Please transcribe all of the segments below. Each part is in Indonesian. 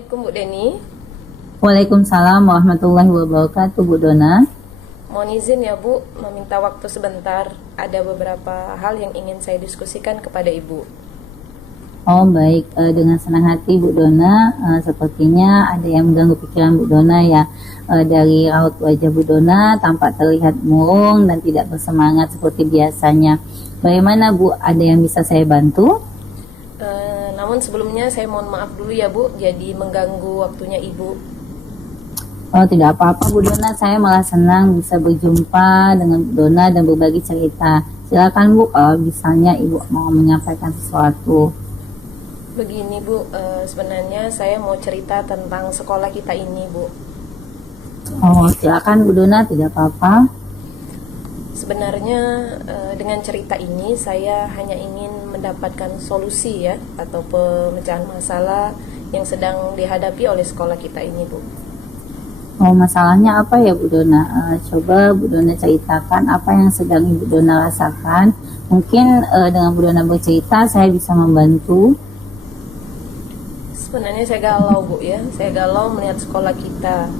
Assalamualaikum Bu Deni. Waalaikumsalam warahmatullahi wabarakatuh, Bu Dona. Mohon izin ya Bu, meminta waktu sebentar. Ada beberapa hal yang ingin saya diskusikan kepada Ibu. Oh baik, dengan senang hati Bu Dona. Sepertinya ada yang mengganggu pikiran Bu Dona ya. Dari raut wajah Bu Dona tampak terlihat murung dan tidak bersemangat seperti biasanya. Bagaimana Bu, ada yang bisa saya bantu? Namun sebelumnya saya mohon maaf dulu ya Bu, jadi mengganggu waktunya Ibu. Oh tidak apa-apa Bu Dona, saya malah senang bisa berjumpa dengan Bu Dona dan berbagi cerita. Silakan Bu, kalau misalnya Ibu mau menyampaikan sesuatu. Begini Bu, sebenarnya saya mau cerita tentang sekolah kita ini Bu. Oh silakan Bu Dona, tidak apa-apa. Sebenarnya dengan cerita ini saya hanya ingin mendapatkan solusi ya, atau pemecahan masalah yang sedang dihadapi oleh sekolah kita ini Bu. Oh masalahnya apa ya Bu Dona? Coba Bu Dona ceritakan apa yang sedang Ibu Dona rasakan. Mungkin dengan Bu Dona bercerita saya bisa membantu. Sebenarnya saya galau Bu ya, saya galau melihat sekolah kita.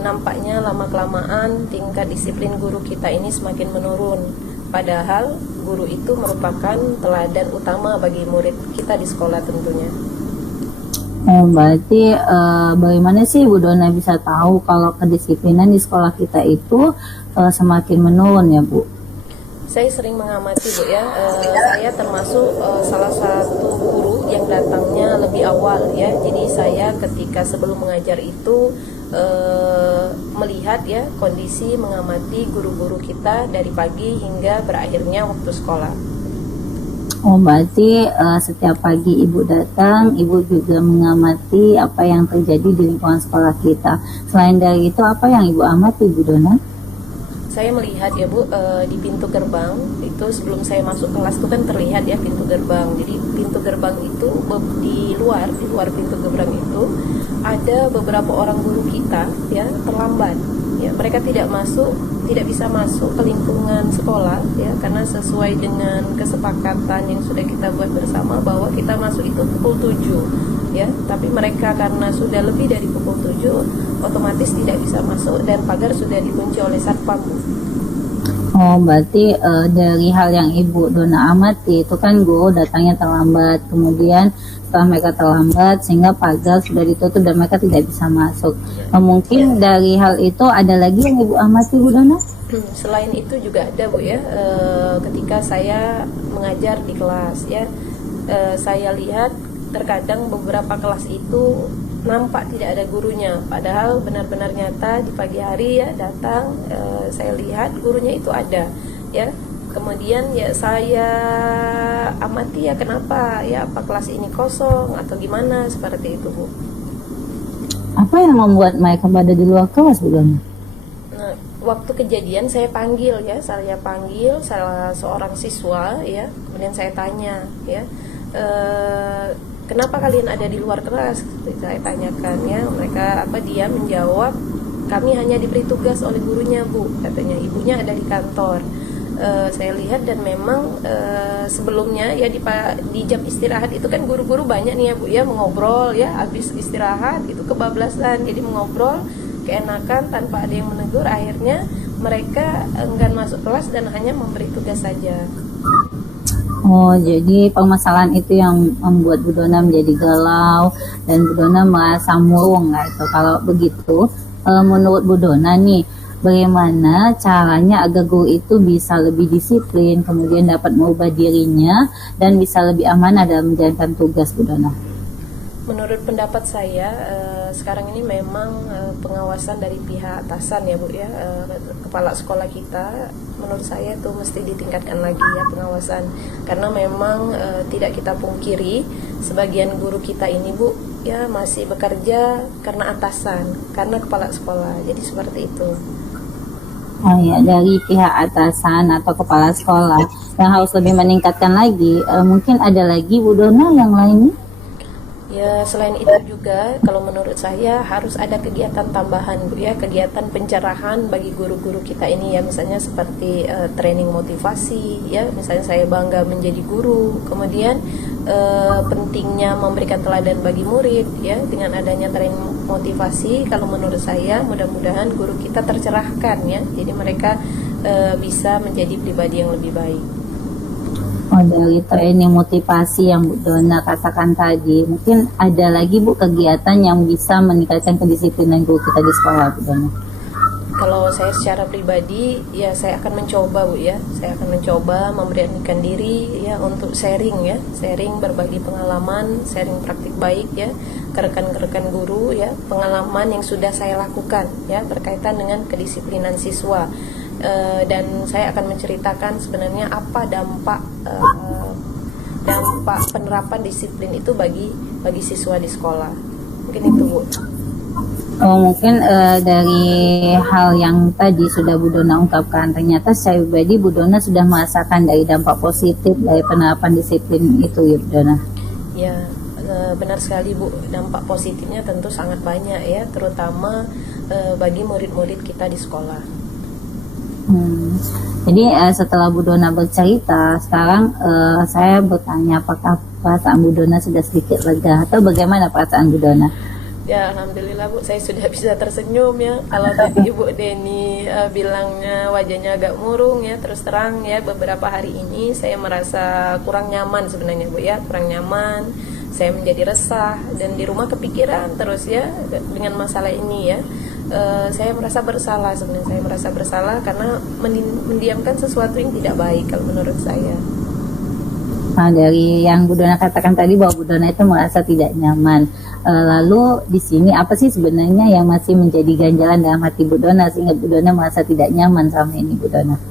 Nampaknya lama-kelamaan tingkat disiplin guru kita ini semakin menurun. Padahal guru itu merupakan teladan utama bagi murid kita di sekolah tentunya. Oh berarti bagaimana sih Bu Dona bisa tahu kalau kedisiplinan di sekolah kita itu semakin menurun ya Bu? Saya sering mengamati Bu ya, saya termasuk salah satu guru yang datangnya lebih awal ya. Jadi saya ketika sebelum mengajar itu melihat ya kondisi, mengamati guru-guru kita dari pagi hingga berakhirnya waktu sekolah. Oh berarti setiap pagi Ibu datang, Ibu juga mengamati apa yang terjadi di lingkungan sekolah kita. Selain dari itu, apa yang Ibu amati Bu Dona? Saya melihat ya Bu, di pintu gerbang itu sebelum saya masuk kelas itu kan terlihat ya pintu gerbang. Jadi pintu gerbang itu di luar pintu gerbang itu ada beberapa orang guru kita ya terlambat. Ya, mereka tidak bisa masuk ke lingkungan sekolah ya, karena sesuai dengan kesepakatan yang sudah kita buat bersama bahwa kita masuk itu pukul 7 ya, tapi mereka karena sudah lebih dari pukul 7 otomatis tidak bisa masuk dan pagar sudah dikunci oleh satpam. Oh berarti dari hal yang Ibu Dona amati itu kan guru datangnya terlambat, kemudian setelah mereka terlambat sehingga pagar sudah ditutup dan mereka tidak bisa masuk. Mungkin dari hal itu ada lagi yang Ibu amati Bu Dona? Selain itu juga ada Bu ya, ketika saya mengajar di kelas ya, saya lihat terkadang beberapa kelas itu nampak tidak ada gurunya, padahal benar-benar nyata di pagi hari ya datang, saya lihat gurunya itu ada ya. Kemudian ya saya amati ya kenapa ya, apa kelas ini kosong atau gimana seperti itu Bu. Apa yang membuat mereka pada di luar kelas Bu Dona? Nah, waktu kejadian saya panggil salah seorang siswa ya, kemudian saya tanya ya, kenapa kalian ada di luar kelas? Saya tanyakan ya, mereka dia menjawab kami hanya diberi tugas oleh gurunya Bu, katanya ibunya ada di kantor. Saya lihat dan memang sebelumnya ya di jam istirahat itu kan guru-guru banyak nih ya Bu ya mengobrol ya, habis istirahat itu kebablasan, jadi mengobrol keenakan tanpa ada yang menegur, akhirnya mereka enggan masuk kelas dan hanya memberi tugas saja. Oh, jadi permasalahan itu yang membuat Bu Dona menjadi galau dan Bu Dona merasa murung gitu. Kalau begitu, menurut Bu Dona nih, bagaimana caranya agar guru itu bisa lebih disiplin, kemudian dapat mengubah dirinya dan bisa lebih amanah dalam menjalankan tugas Bu Dona? Menurut pendapat saya, sekarang ini memang pengawasan dari pihak atasan ya Bu ya, kepala sekolah kita, menurut saya itu mesti ditingkatkan lagi ya pengawasan, karena memang tidak kita pungkiri sebagian guru kita ini Bu ya masih bekerja karena atasan, karena kepala sekolah, jadi seperti itu. Oh ya, dari pihak atasan atau kepala sekolah yang harus lebih meningkatkan lagi, mungkin ada lagi Bu Dona yang lainnya? Ya, selain itu juga kalau menurut saya harus ada kegiatan tambahan Bu ya, kegiatan pencerahan bagi guru-guru kita ini ya, misalnya seperti training motivasi ya, misalnya saya bangga menjadi guru, kemudian pentingnya memberikan teladan bagi murid ya, dengan adanya training motivasi kalau menurut saya mudah-mudahan guru kita tercerahkan ya, jadi mereka bisa menjadi pribadi yang lebih baik. Oh, dari training motivasi yang Bu Dona katakan tadi, mungkin ada lagi Bu kegiatan yang bisa meningkatkan kedisiplinan guru kita di sekolah, Bu Dona? Kalau saya secara pribadi ya saya akan mencoba Bu ya, saya akan mencoba memberanikan diri ya untuk sharing ya, sharing berbagi pengalaman, sharing praktik baik ya ke rekan-rekan guru ya, pengalaman yang sudah saya lakukan ya berkaitan dengan kedisiplinan siswa. Dan saya akan menceritakan sebenarnya apa dampak penerapan disiplin itu bagi siswa di sekolah. Mungkin itu Bu. Oh, mungkin dari hal yang tadi sudah Bu Dona ungkapkan, ternyata saya pribadi Bu Dona sudah merasakan dari dampak positif dari penerapan disiplin itu ya Bu Dona. Ya, benar sekali Bu, dampak positifnya tentu sangat banyak ya, terutama bagi murid-murid kita di sekolah. Jadi setelah Bu Dona bercerita, sekarang saya bertanya apakah perasaan Bu Dona sudah sedikit lega atau bagaimana perasaan Bu Dona? Ya, alhamdulillah Bu, saya sudah bisa tersenyum ya. Kalau tadi Ibu Deni bilangnya wajahnya agak murung ya, terus terang ya, beberapa hari ini saya merasa kurang nyaman sebenarnya Bu ya, kurang nyaman. Saya menjadi resah dan di rumah kepikiran terus ya dengan masalah ini ya. Saya merasa bersalah sebenarnya, saya merasa bersalah karena mendiamkan sesuatu yang tidak baik kalau menurut saya. Nah, dari yang Bu Dona katakan tadi bahwa Bu Dona itu merasa tidak nyaman. Lalu di sini apa sih sebenarnya yang masih menjadi ganjalan dalam hati Bu Dona sehingga Bu Dona merasa tidak nyaman selama ini Bu Dona?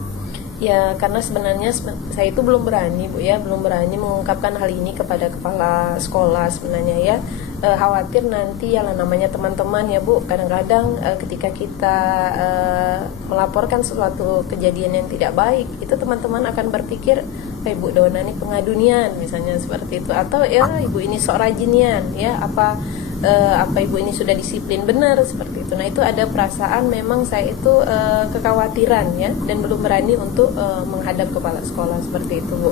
Ya, karena sebenarnya saya itu belum berani Bu ya, belum berani mengungkapkan hal ini kepada kepala sekolah sebenarnya ya. Khawatir nanti ya namanya teman-teman ya Bu, kadang-kadang ketika kita melaporkan suatu kejadian yang tidak baik, itu teman-teman akan berpikir Ibu Dona ini pengadu-nian misalnya seperti itu, atau ya Ibu ini sok rajinian ya, apa Ibu ini sudah disiplin benar seperti itu. Nah, itu ada perasaan memang saya itu kekhawatiran ya, dan belum berani untuk menghadap kepala sekolah seperti itu Bu.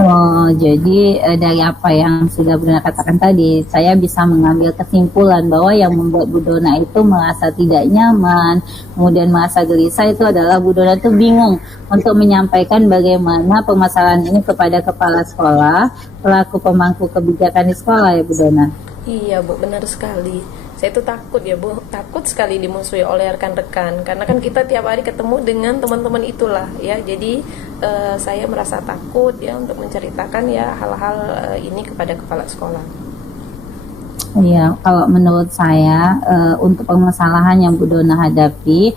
Oh, jadi dari apa yang sudah Bu Dona katakan tadi, saya bisa mengambil kesimpulan bahwa yang membuat Bu Dona itu merasa tidak nyaman, kemudian merasa gelisah itu adalah Bu Dona itu bingung untuk menyampaikan bagaimana permasalahan ini kepada kepala sekolah, pelaku pemangku kebijakan di sekolah ya Bu Dona. Iya Bu, benar sekali. Saya itu takut ya Bu, takut sekali dimusuhi oleh rekan-rekan, karena kan kita tiap hari ketemu dengan teman-teman itulah ya. Jadi saya merasa takut ya untuk menceritakan ya hal-hal ini kepada kepala sekolah. Iya, kalau menurut saya untuk permasalahan yang Bu Dona hadapi,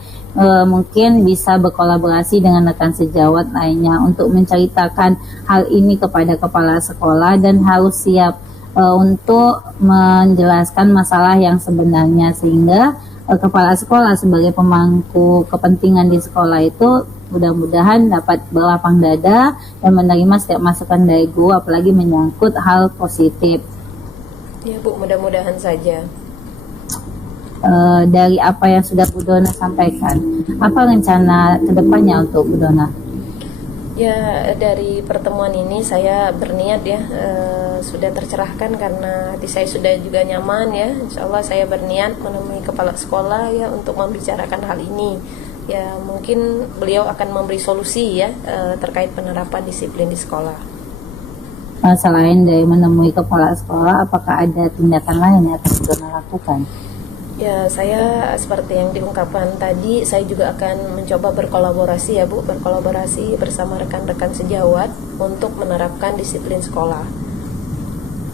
mungkin bisa berkolaborasi dengan rekan sejawat lainnya untuk menceritakan hal ini kepada kepala sekolah dan harus siap untuk menjelaskan masalah yang sebenarnya, sehingga kepala sekolah sebagai pemangku kepentingan di sekolah itu mudah-mudahan dapat berlapang dada dan menerima setiap masukan dari guru, apalagi menyangkut hal positif. Ya Bu, mudah-mudahan saja. Dari apa yang sudah Bu Dona sampaikan, apa rencana kedepannya untuk Bu Dona? Ya, dari pertemuan ini saya berniat ya, sudah tercerahkan karena hati saya sudah juga nyaman ya. Insya Allah saya berniat menemui kepala sekolah ya untuk membicarakan hal ini. Ya, mungkin beliau akan memberi solusi ya terkait penerapan disiplin di sekolah. Selain dari menemui kepala sekolah, apakah ada tindakan lain yang akan Bu Dona lakukan? Ya, saya seperti yang diungkapkan tadi, saya juga akan mencoba berkolaborasi ya Bu, berkolaborasi bersama rekan-rekan sejawat untuk menerapkan disiplin sekolah.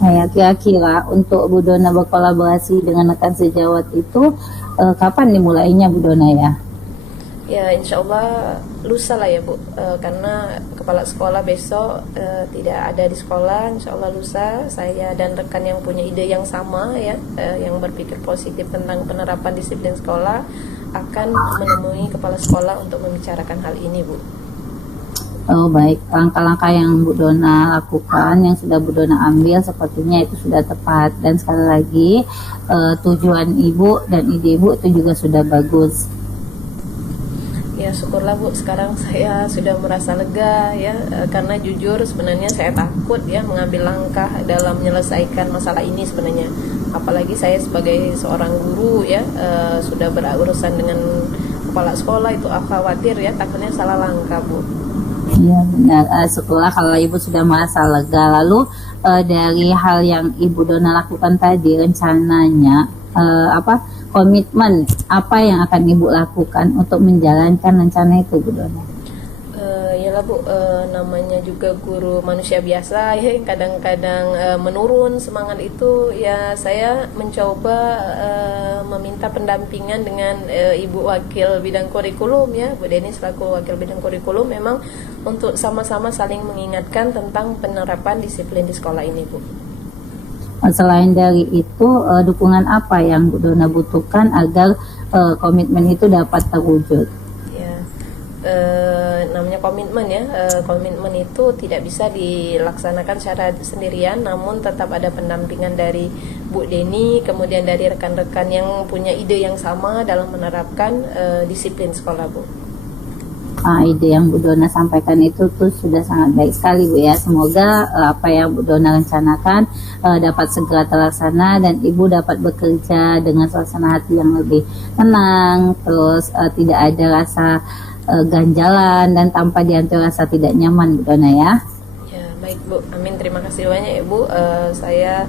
Nah, ya, kira-kira untuk Bu Dona berkolaborasi dengan rekan sejawat itu kapan dimulainya Bu Dona ya? Ya, insya Allah lusa lah ya Bu, karena kepala sekolah besok tidak ada di sekolah. Insya Allah lusa saya dan rekan yang punya ide yang sama ya, yang berpikir positif tentang penerapan disiplin sekolah akan menemui kepala sekolah untuk membicarakan hal ini Bu. Oh baik, langkah-langkah yang Bu Dona lakukan, yang sudah Bu Dona ambil sepertinya itu sudah tepat. Dan sekali lagi, tujuan Ibu dan ide Ibu itu juga sudah bagus. Ya syukurlah Bu, sekarang saya sudah merasa lega ya, karena jujur sebenarnya saya takut ya mengambil langkah dalam menyelesaikan masalah ini sebenarnya. Apalagi saya sebagai seorang guru ya, sudah berurusan dengan kepala sekolah, itu khawatir ya, takutnya salah langkah Bu. Iya benar, syukurlah kalau Ibu sudah merasa lega. Lalu dari hal yang Ibu Dona lakukan tadi, rencananya komitmen apa yang akan Ibu lakukan untuk menjalankan rencana itu, Bu Dona? Yalah Bu, namanya juga guru manusia biasa ya, kadang-kadang menurun semangat itu ya. Saya mencoba meminta pendampingan dengan Ibu Wakil Bidang Kurikulum ya, Bu Deni selaku Wakil Bidang Kurikulum, memang untuk sama-sama saling mengingatkan tentang penerapan disiplin di sekolah ini Bu. Selain dari itu, dukungan apa yang Bu Dona butuhkan agar komitmen itu dapat terwujud? Ya, namanya komitmen ya, komitmen itu tidak bisa dilaksanakan secara sendirian, namun tetap ada pendampingan dari Bu Deni, kemudian dari rekan-rekan yang punya ide yang sama dalam menerapkan disiplin sekolah Bu. Ide yang Bu Dona sampaikan itu tuh sudah sangat baik sekali Bu ya. Semoga apa yang Bu Dona rencanakan dapat segera terlaksana dan Ibu dapat bekerja dengan suasana hati yang lebih tenang, terus tidak ada rasa ganjalan dan tanpa diantar rasa tidak nyaman Bu Dona ya. Ya baik Bu, amin, terima kasih banyak Ibu. Saya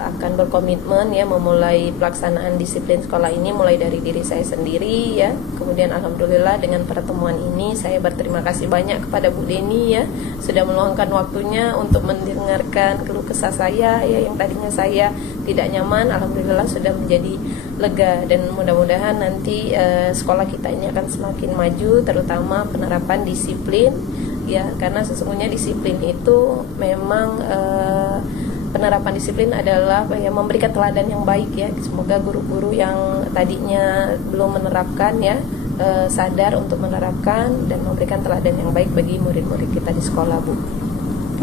akan berkomitmen ya memulai pelaksanaan disiplin sekolah ini mulai dari diri saya sendiri ya. Kemudian alhamdulillah dengan pertemuan ini saya berterima kasih banyak kepada Bu Deni ya, sudah meluangkan waktunya untuk mendengarkan keluh kesah saya ya, yang tadinya saya tidak nyaman, alhamdulillah sudah menjadi lega. Dan mudah-mudahan nanti sekolah kita ini akan semakin maju, terutama penerapan disiplin ya, karena sesungguhnya disiplin itu memang penerapan disiplin adalah ya, memberikan teladan yang baik ya. Semoga guru-guru yang tadinya belum menerapkan ya sadar untuk menerapkan dan memberikan teladan yang baik bagi murid-murid kita di sekolah Bu.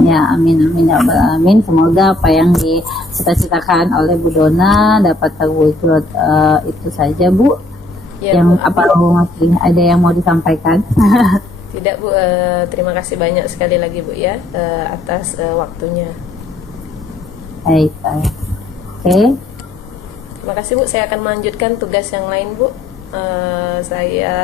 Ya amin amin ya rabbal alamin. Semoga apa yang dicita-citakan oleh Bu Dona dapat terwujud. Itu saja Bu ya, yang Bu, apa Bu masih ada yang mau disampaikan? Tidak Bu, terima kasih banyak sekali lagi Bu ya atas waktunya. Baik. Oke. Terima kasih Bu, saya akan melanjutkan tugas yang lain Bu. Saya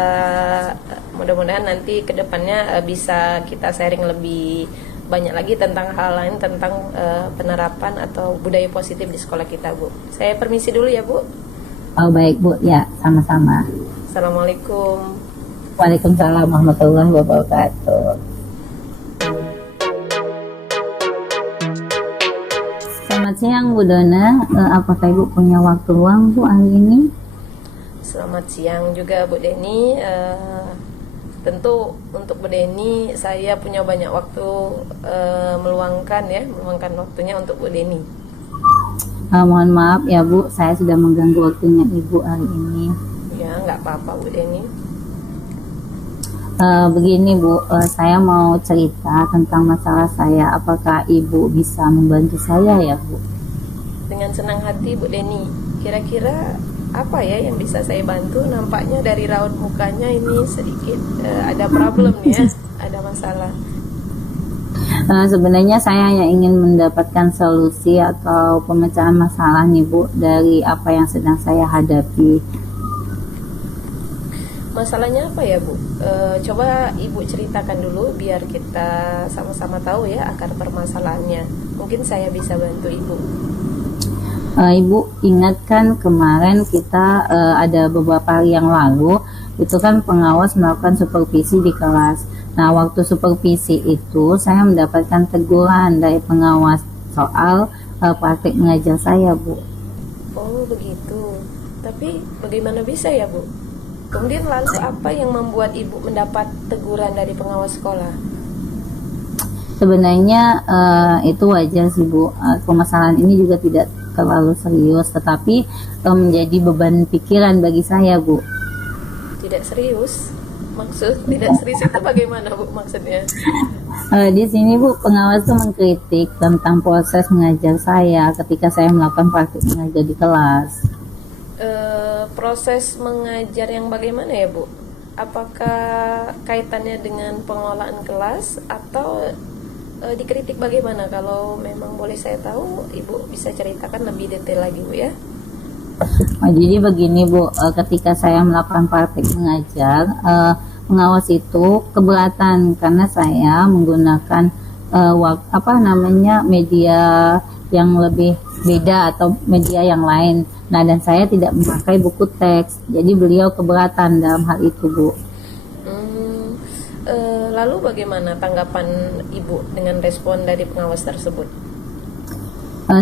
mudah-mudahan nanti kedepannya bisa kita sharing lebih banyak lagi tentang hal lain, tentang penerapan atau budaya positif di sekolah kita Bu. Saya permisi dulu ya Bu. Oh baik Bu, ya sama-sama. Assalamualaikum. Waalaikumsalam warahmatullahi wabarakatuh. Selamat siang Bu Dona, apakah Ibu punya waktu luang Bu hari ini? Selamat siang juga Bu Deni. Tentu untuk Bu Deni saya punya banyak waktu meluangkan waktunya untuk Bu Deni. Mohon maaf ya Bu, saya sudah mengganggu waktunya Ibu hari ini. Ya nggak apa-apa Bu Deni. Begini Bu, saya mau cerita tentang masalah saya. Apakah Ibu bisa membantu saya ya Bu? Dengan senang hati Bu Deni. Kira-kira apa ya yang bisa saya bantu? Nampaknya dari raut mukanya ini sedikit ada problem ya, ada masalah. Sebenarnya saya hanya ingin mendapatkan solusi atau pemecahan masalah nih Bu dari apa yang sedang saya hadapi. Masalahnya apa ya Bu? Coba Ibu ceritakan dulu biar kita sama-sama tahu ya akar permasalahannya. Mungkin saya bisa bantu Ibu. Ibu ingat kan kemarin kita ada beberapa hari yang lalu itu kan pengawas melakukan supervisi di kelas. Nah waktu supervisi itu saya mendapatkan teguran dari pengawas soal praktik mengajar saya Bu. Oh begitu. Tapi bagaimana bisa ya Bu? Kemudian lalu apa yang membuat Ibu mendapat teguran dari pengawas sekolah? Sebenarnya itu wajar sih Bu. Permasalahan ini juga tidak terlalu serius, tetapi menjadi beban pikiran bagi saya Bu. Tidak serius? Maksud tidak serius itu bagaimana Bu maksudnya? Di sini Bu, pengawas tuh mengkritik tentang proses mengajar saya ketika saya melakukan praktik mengajar di kelas. Proses mengajar yang bagaimana ya Bu? Apakah kaitannya dengan pengelolaan kelas atau dikritik bagaimana? Kalau memang boleh saya tahu, Ibu bisa ceritakan lebih detail lagi Bu ya. Jadi begini Bu, ketika saya melakukan praktik mengajar, pengawas itu keberatan karena saya menggunakan media yang lebih beda atau media yang lain. Nah, dan saya tidak memakai buku teks. Jadi beliau keberatan dalam hal itu Bu. Lalu bagaimana tanggapan Ibu dengan respon dari pengawas tersebut?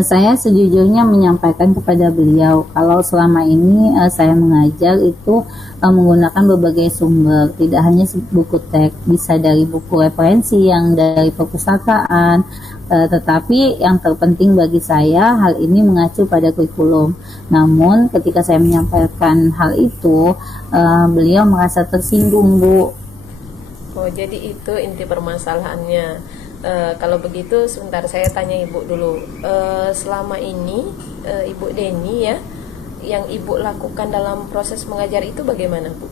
Saya sejujurnya menyampaikan kepada beliau kalau selama ini saya mengajar itu menggunakan berbagai sumber, tidak hanya buku teks, bisa dari buku referensi yang dari perpustakaan, tetapi yang terpenting bagi saya hal ini mengacu pada kurikulum. Namun ketika saya menyampaikan hal itu, beliau merasa tersinggung Bu. Oh, jadi itu inti permasalahannya. Kalau begitu sebentar saya tanya Ibu dulu. Selama ini Ibu Deni ya, yang Ibu lakukan dalam proses mengajar itu bagaimana Bu?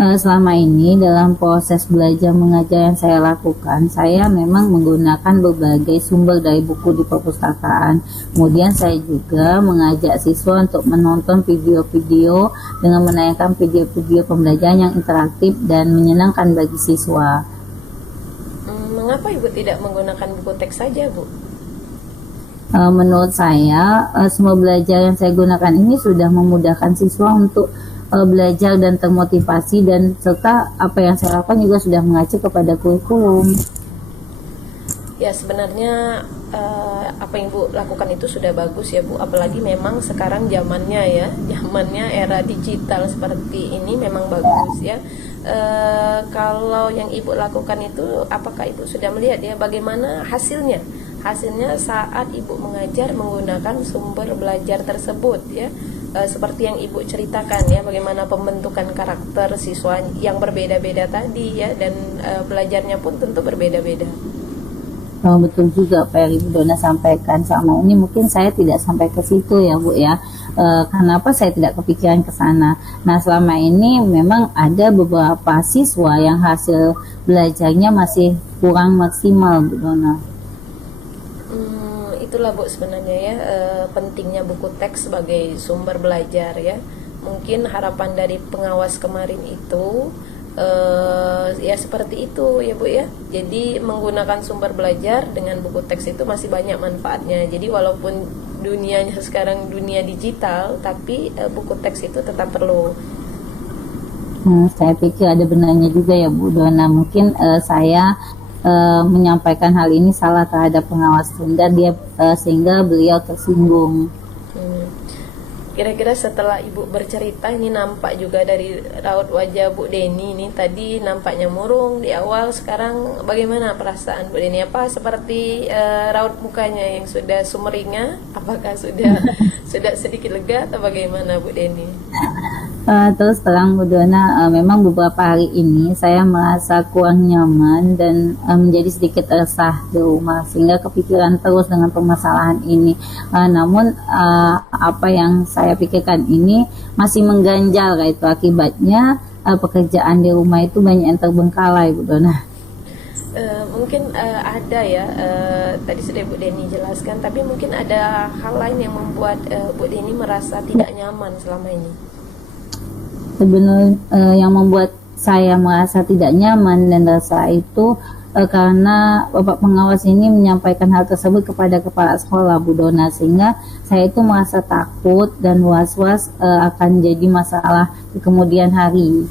Selama ini dalam proses belajar mengajar yang saya lakukan, saya memang menggunakan berbagai sumber dari buku di perpustakaan. Kemudian saya juga mengajak siswa untuk menonton video-video dengan menayangkan video-video pembelajaran yang interaktif dan menyenangkan bagi siswa. Mengapa Ibu tidak menggunakan buku teks saja Bu? Menurut saya, semua belajar yang saya gunakan ini sudah memudahkan siswa untuk belajar dan termotivasi, dan serta apa yang saya lakukan juga sudah mengacu kepada kurikulum. Ya sebenarnya apa yang Ibu lakukan itu sudah bagus ya Bu, apalagi memang sekarang zamannya ya, zamannya era digital seperti ini memang bagus ya. Kalau yang Ibu lakukan itu, apakah Ibu sudah melihat ya bagaimana hasilnya? Hasilnya saat Ibu mengajar menggunakan sumber belajar tersebut ya. Seperti yang Ibu ceritakan ya, bagaimana pembentukan karakter siswa yang berbeda-beda tadi ya, dan belajarnya pun tentu berbeda-beda. Betul juga apa yang Ibu Dona sampaikan. Selama ini mungkin saya tidak sampai ke situ ya Bu ya. Kenapa saya tidak kepikiran ke sana? Nah, selama ini memang ada beberapa siswa yang hasil belajarnya masih kurang maksimal Bu Dona. Itulah Bu sebenarnya ya, pentingnya buku teks sebagai sumber belajar ya. Mungkin harapan dari pengawas kemarin itu ya seperti itu ya Bu ya. Jadi menggunakan sumber belajar dengan buku teks itu masih banyak manfaatnya. Jadi walaupun dunianya sekarang dunia digital, tapi buku teks itu tetap perlu. Saya pikir ada benarnya juga ya Bu Dona. Mungkin saya menyampaikan hal ini salah terhadap pengawas sehingga beliau tersinggung. Kira-kira setelah Ibu bercerita ini nampak juga dari raut wajah Bu Deni ini, tadi nampaknya murung di awal, sekarang bagaimana perasaan Bu Deni? Apa seperti raut mukanya yang sudah sumringah? Apakah sudah sedikit lega atau bagaimana Bu Deni? Terus terang Bu Dona, memang beberapa hari ini saya merasa kurang nyaman dan menjadi sedikit resah di rumah, sehingga kepikiran terus dengan permasalahan ini. Namun apa yang saya pikirkan ini masih mengganjal, itu akibatnya pekerjaan di rumah itu banyak yang terbengkalai Bu Dona. Mungkin ada ya, tadi sudah Bu Deni jelaskan, tapi mungkin ada hal lain yang membuat Bu Deni merasa tidak nyaman selama ini. Sebenarnya yang membuat saya merasa tidak nyaman dan resah itu karena Bapak pengawas ini menyampaikan hal tersebut kepada kepala sekolah Bu Dona, sehingga saya itu merasa takut dan was-was akan jadi masalah di kemudian hari.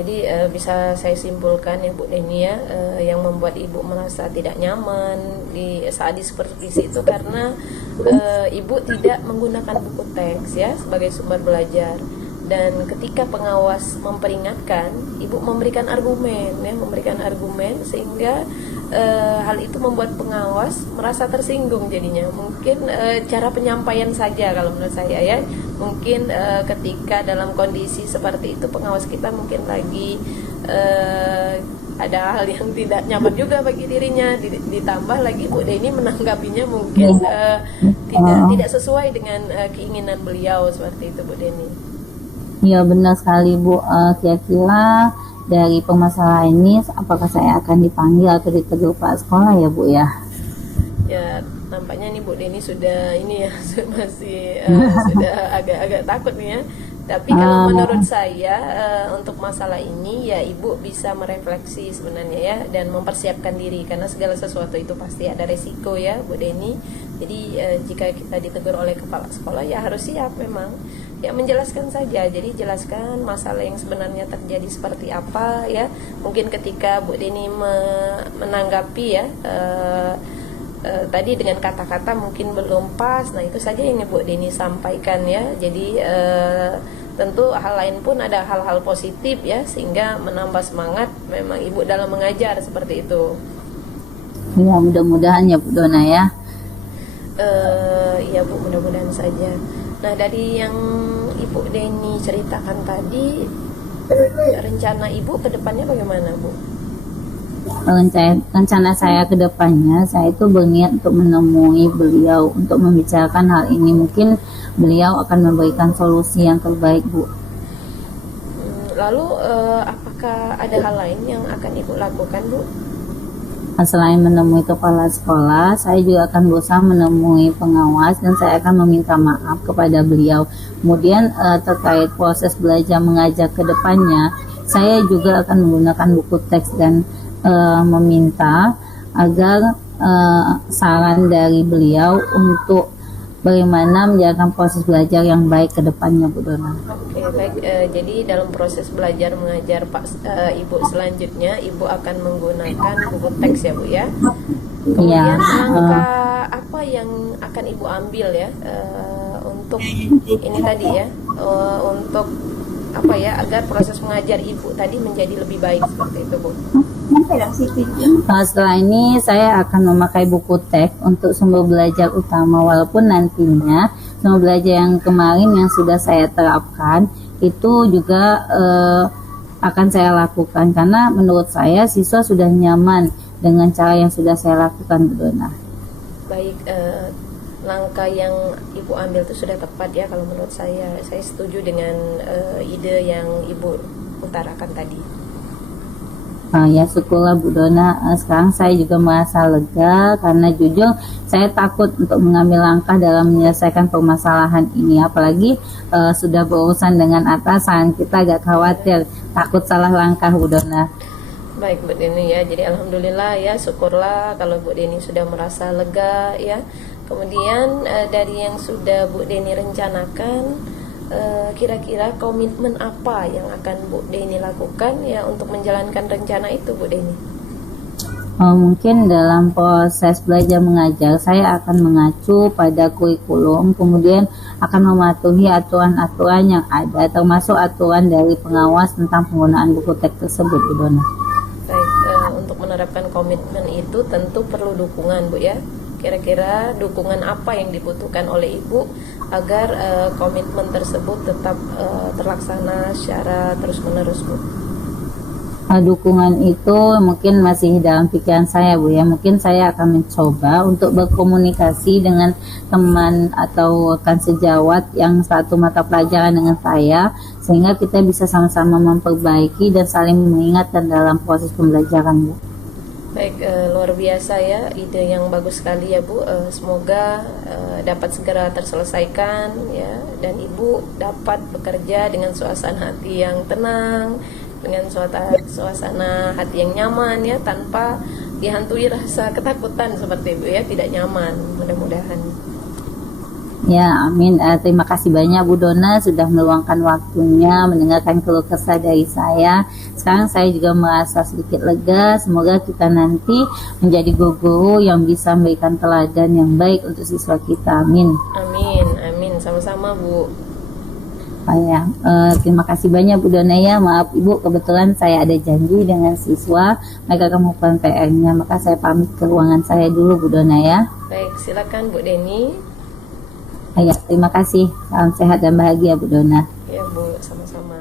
Jadi bisa saya simpulkan ya Bu Deni ya, yang membuat Ibu merasa tidak nyaman saat di supervisi itu karena Ibu tidak menggunakan buku teks ya sebagai sumber belajar. Dan ketika pengawas memperingatkan, Ibu memberikan argumen sehingga hal itu membuat pengawas merasa tersinggung jadinya. Mungkin cara penyampaian saja kalau menurut saya ya, mungkin ketika dalam kondisi seperti itu pengawas kita mungkin lagi ada hal yang tidak nyaman juga bagi dirinya, ditambah lagi Bu Deni menanggapinya mungkin tidak sesuai dengan keinginan beliau seperti itu Bu Deni. Iya benar sekali Bu. Kira-kira dari permasalahan ini apakah saya akan dipanggil atau ditegur Pak sekolah ya Bu ya? Ya nampaknya nih Bu Deni sudah ini ya masih sudah agak-agak takut nih ya. Tapi kalau menurut saya untuk masalah ini ya Ibu bisa merefleksi sebenarnya ya dan mempersiapkan diri, karena segala sesuatu itu pasti ada resiko ya Bu Deni. Jadi jika kita ditegur oleh kepala sekolah ya harus siap memang. Ya menjelaskan saja, jadi jelaskan masalah yang sebenarnya terjadi seperti apa ya. Mungkin ketika Bu Deni menanggapi ya tadi dengan kata-kata mungkin belum pas, nah itu saja yang Bu Deni sampaikan ya. Jadi tentu hal lain pun ada hal-hal positif ya, sehingga menambah semangat memang Ibu dalam mengajar seperti itu. Ya mudah-mudahan ya Bu Dona ya. Ya Bu, mudah-mudahan saja. Nah dari yang Ibu Deni ceritakan tadi, rencana Ibu ke depannya bagaimana Bu? Rencana saya ke depannya, saya itu berniat untuk menemui beliau untuk membicarakan hal ini. Mungkin beliau akan memberikan solusi yang terbaik Bu. Lalu apakah ada hal lain yang akan Ibu lakukan Bu? Selain menemui kepala sekolah, saya juga akan berusaha menemui pengawas dan saya akan meminta maaf kepada beliau. Kemudian terkait proses belajar mengajar ke depannya, saya juga akan menggunakan buku teks dan meminta agar saran dari beliau untuk bagaimana menjalankan proses belajar yang baik ke depannya Bu Dona. Oke, baik. Jadi dalam proses belajar mengajar Ibu selanjutnya, Ibu akan menggunakan buku teks ya Bu ya. Kemudian langkah apa yang akan Ibu ambil ya untuk ini tadi ya, untuk apa ya, agar proses mengajar Ibu tadi menjadi lebih baik seperti itu Bu. Setelah ini saya akan memakai buku teks untuk sumber belajar utama, walaupun nantinya sumber belajar yang kemarin yang sudah saya terapkan itu juga akan saya lakukan, karena menurut saya siswa sudah nyaman dengan cara yang sudah saya lakukan Bu Dona. Baik, langkah yang Ibu ambil itu sudah tepat ya kalau menurut saya setuju dengan ide yang Ibu utarakan tadi. Ya syukurlah Bu Dona, sekarang saya juga merasa lega karena jujur saya takut untuk mengambil langkah dalam menyelesaikan permasalahan ini, apalagi sudah berurusan dengan atasan, kita agak khawatir, takut salah langkah Bu Dona. Baik Bu Deni ya, jadi alhamdulillah ya, syukurlah kalau Bu Deni sudah merasa lega ya. Kemudian dari yang sudah Bu Deni rencanakan, kira-kira komitmen apa yang akan Bu Deni lakukan ya untuk menjalankan rencana itu Bu Deni? Mungkin dalam proses belajar mengajar saya akan mengacu pada kurikulum, kemudian akan mematuhi aturan-aturan yang ada, termasuk aturan dari pengawas tentang penggunaan buku teks tersebut Bu Dona. Baik, untuk menerapkan komitmen itu tentu perlu dukungan Bu ya. Kira-kira dukungan apa yang dibutuhkan oleh Ibu agar komitmen tersebut tetap terlaksana secara terus-menerus Bu? Dukungan itu mungkin masih dalam pikiran saya Bu ya. Mungkin saya akan mencoba untuk berkomunikasi dengan teman atau rekan sejawat yang satu mata pelajaran dengan saya, sehingga kita bisa sama-sama memperbaiki dan saling mengingatkan dalam proses pembelajaran Bu. Baik, luar biasa ya, ide yang bagus sekali ya Bu. Semoga dapat segera terselesaikan ya, dan Ibu dapat bekerja dengan suasana hati yang tenang, dengan suasana hati yang nyaman ya, tanpa dihantui rasa ketakutan seperti Bu ya, tidak nyaman, mudah-mudahan. Ya, amin. Terima kasih banyak Bu Dona sudah meluangkan waktunya mendengarkan keluh kesah dari saya. Sekarang saya juga merasa sedikit lega. Semoga kita nanti menjadi guru yang bisa memberikan teladan yang baik untuk siswa kita. Amin. Amin, amin. Sama-sama Bu. Terima kasih banyak Bu Dona ya. Maaf Ibu, kebetulan saya ada janji dengan siswa, mereka akan melakukan PR-nya, maka saya pamit ke ruangan saya dulu Bu Dona ya. Baik, silakan Bu Deni. Ya, terima kasih. Salam sehat dan bahagia Bu Dona. Ya Bu, sama-sama.